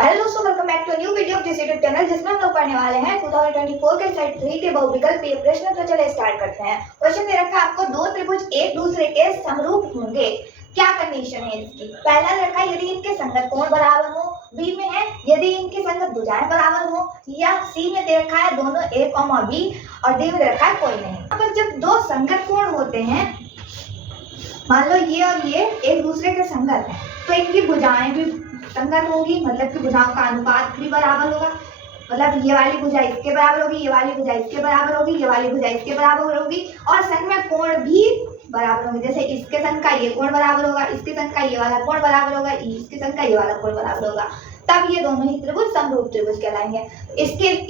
Hello दोस्तों, welcome back to new video of this YouTube channel, जिसमें हम लोग पढ़ने वाले हैं 2024 के सेट 3 के बहुविकल्पीय प्रश्न। तो चलिए स्टार्ट करते हैं। क्वेश्चन दे रखा है आपको, दो त्रिभुज एक दूसरे के समरूप होंगे, क्या कंडीशन है इसकी। पहला दे रखा है यदि इनके संगत कोण बराबर हो, बी में है यदि इनकी संगत भुजाएं बराबर हो, या सी में दे रखा है दोनों a, b और डी में दे रखा है कोई नहीं। अब जब दो संगत कोण होते हैं, मान लो ये और ये एक दूसरे के संगत है, तो इनकी भुजाएं भी संगत होगी, मतलब कि भुजाओं का अनुपात भी बराबर होगा। मतलब ये वाली भुजा इसके बराबर होगी, ये वाली भुजा इसके बराबर होगी, ये वाली भुजा इसके बराबर होगी, और संग में कोण भी बराबर होंगे। जैसे इसके संग का ये कोण बराबर होगा, इसके संग का ये वाला कोण बराबर होगा, इसके संग का ये वाला कोण बराबर होगा, तब ये दोनों ही त्रिभुज समरूप त्रिभुज कहलाएंगे।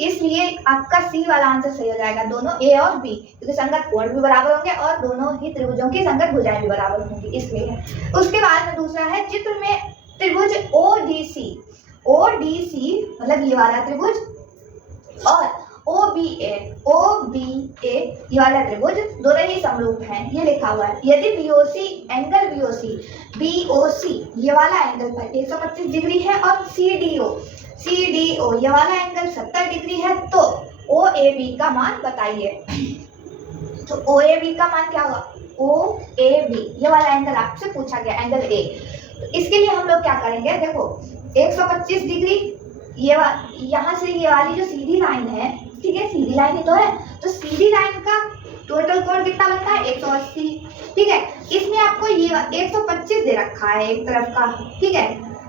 इसलिए आपका सी वाला आंसर सही हो जाएगा, दोनों ए और बी, क्योंकि संगत कोण भी बराबर होंगे और दोनों ही त्रिभुजों की संगत भुजाएं भी बराबर होंगी, इसलिए। उसके बाद में दूसरा है, चित्र में त्रिभुज ODC मतलब ये वाला त्रिभुज और OBA ये वाला त्रिभुज दोनों ही समरूप हैं, ये लिखा हुआ है। यदि एंगल BOC ये वाला एंगल पर 125 डिग्री है और CDO ये वाला एंगल 70 डिग्री है, तो OAB का मान बताइए। तो OAB का मान क्या होगा? OAB ये वाला एंगल आपसे पूछा गया, एंगल A। तो इसके लिए हम लोग क्या करेंगे, देखो 125 डिग्री ये यहाँ से ये वाली जो सीधी लाइन है, ठीक है, सीधी लाइन ही तो है, तो सीधी लाइन का टोटल कोण कितना बनता है? 180, ठीक है। इसमें आपको ये 125 दे रखा है एक तरफ का, ठीक है।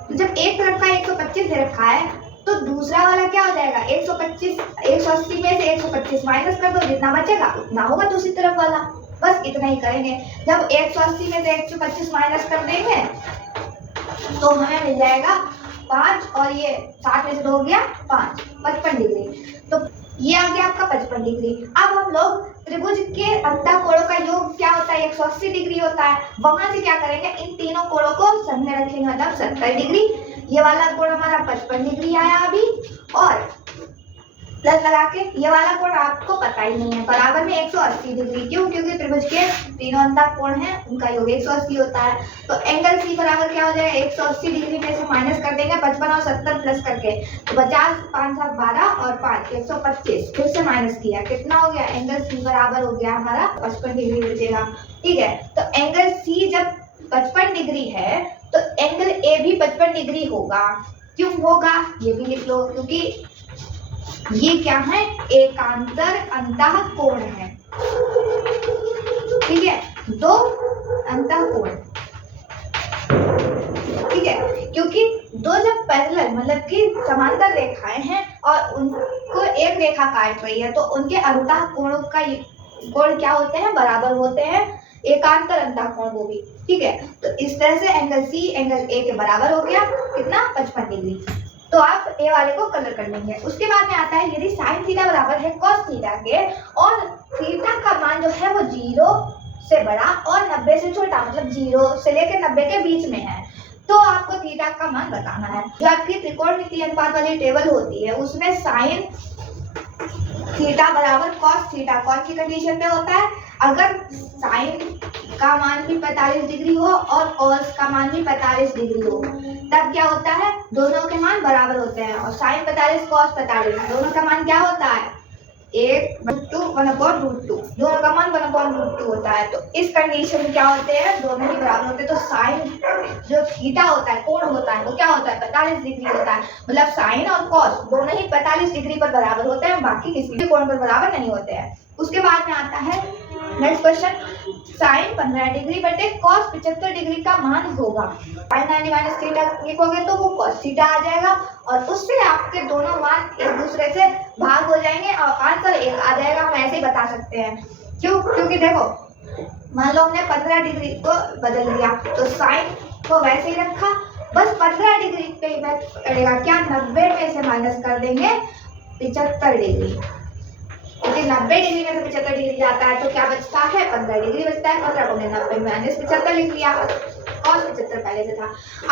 तो जब एक तरफ का 125 दे रखा है, तो दूसरा वाला क्या हो जाएगा? 180 में से 125 माइनस कर दो, जितना बचेगा उतना होगा दूसरी तरफ वाला। बस इतना ही करेंगे। जब 180 में से 125 माइनस कर देंगे तो हमें मिल जाएगा 5, और ये 7 में से 2 हो गया 5, 55 डिग्री। तो ये आ गया आपका 55 डिग्री। अब हम लोग त्रिभुज के अंतःकोणों का योग क्या होता है? 180 डिग्री होता है। वहां से क्या करेंगे, इन तीनों कोणों को संग में रखेंगे, मतलब 70 डिग्री। ये वाला कोण हमारा 55 डिग्री आया अभी, और प्लस लगा के ये वाला कोण आपको पता ही नहीं है, बराबर में 180 डिग्री। क्यों? क्योंकि त्रिभुज के तीनों अंतःकोण हैं, उनका योग 180 होता है। तो एंगल सी बराबर क्या हो जाएगा? 180 डिग्री में से माइनस कर देंगे 55 और 70 प्लस करके, तो 50, 5, 7, 12 और 5 125, फिर से माइनस किया, कितना हो गया? एंगल सी बराबर हो गया हमारा 55 डिग्री बचेगा, ठीक है। तो एंगल सी जब 55 डिग्री है, तो एंगल ए भी 55 डिग्री होगा। क्यों होगा ये भी लिख लो, क्योंकि ये क्या है? एकांतर अंतःकोण है, ठीक है, दो अंतःकोण, ठीक है। क्योंकि दो जब पैरेलल मतलब कि समांतर रेखाएं हैं और उनको एक रेखा काट रही है, तो उनके अंतःकोणों का कोण क्या होते हैं? बराबर होते हैं, एकांतर अंतःकोण वो भी, ठीक है। तो इस तरह से एंगल सी एंगल ए के बराबर हो गया, कितना? 55 डिग्री। तो आप ए वाले को कलर कर लेंगे। उसके बाद में आता है, यदि साइन थीटा बराबर है कॉस थीटा के, और थीटा का मान जो है वो 0 से बड़ा और 90 से छोटा, मतलब 0 से लेकर 90 के बीच में है, तो आपको थीटा का मान बताना है। जो आपकी त्रिकोणमितीय अनुपात वाली टेबल होती है, उसमें साइन थीटा बराबर कॉस थीटा कौन सी कंडीशन पे होता है? अगर साइन का मान भी 45 डिग्री हो और कॉस का मान भी 45 डिग्री हो, तब क्या होता है? दोनों के मान बराबर होते हैं, और साइन 45 कॉस 45, दोनों का मान क्या होता है? 1/2 दोनों का मान 1/2 होता है। तो इस कंडीशन में क्या होते हैं? दोनों ही बराबर होते हैं। तो साइन जो थीटा होता है, कोण होता है, वो क्या होता है? 45 डिग्री होता है। मतलब साइन और कॉस दोनों ही 45 डिग्री पर बराबर होते हैं, बाकी किसी भी कोण पर बराबर नहीं होते हैं। उसके बाद में आता है नेक्स्ट क्वेश्चन, साइन 15 डिग्री बटे कॉस 75 डिग्री का मान होगा। साइन 90 माइनस थीटा लिखोगे तो वो कॉस थीटा आ जाएगा, और उससे आपके दोनों मान एक दूसरे से भाग हो जाएंगे और आंसर 1 आ जाएगा। हम ऐसे ही बता सकते हैं। क्यों? क्योंकि देखो, मान लो हमने 15 डिग्री को बदल दिया, तो साइन को वैसे ही रखा, बस 15 डिग्री पे पड़ेगा क्या? 90 में से माइनस कर देंगे 75 डिग्री, क्योंकि 90 डिग्री में से 75 डिग्री जाता है, तो क्या बचता है? 15 डिग्री बचता है। 15 को 90 माइनस 75 लिख लिया, कॉस 75 पहले से था।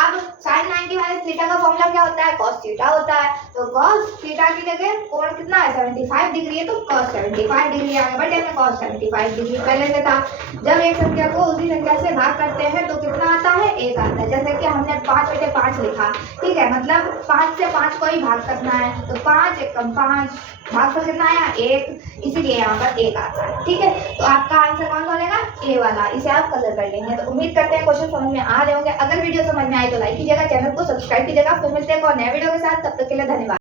अब साइन 90 माइनस थीटा का फॉर्मूला क्या होता है? कॉस थीटा होता है। तो cos थीटा की जगह कोण कितना है 75 डिग्री है तो cos 75 डिग्री आगे बढ़े में cos 75 डिग्री पहले से था। जब एक संख्या को उसी संख्या से भाग करते हैं तो कितना आता है 1 आता है। जैसे कि हमने 5/5 लिखा, ठीक है, मतलब 5 से 5 को ही भाग करना है तो 5 एकम 5 भागफल कितना आया 1, इसीलिए यहाँ पर 1 आता है। ठीक है, तो आपका आंसर कौन सा बनेगा ए वाला। इसे आप कलर कर लेंगे। तो उम्मीद करते हैं क्वेश्चन समझ में आ रहे होंगे। अगर वीडियो समझ में आए तो लाइक कीजिएगा, चैनल को सब्सक्राइब कीजिएगा। फिर मिलते हैं एक और नए वीडियो के साथ, तब तक के लिए धन्यवाद।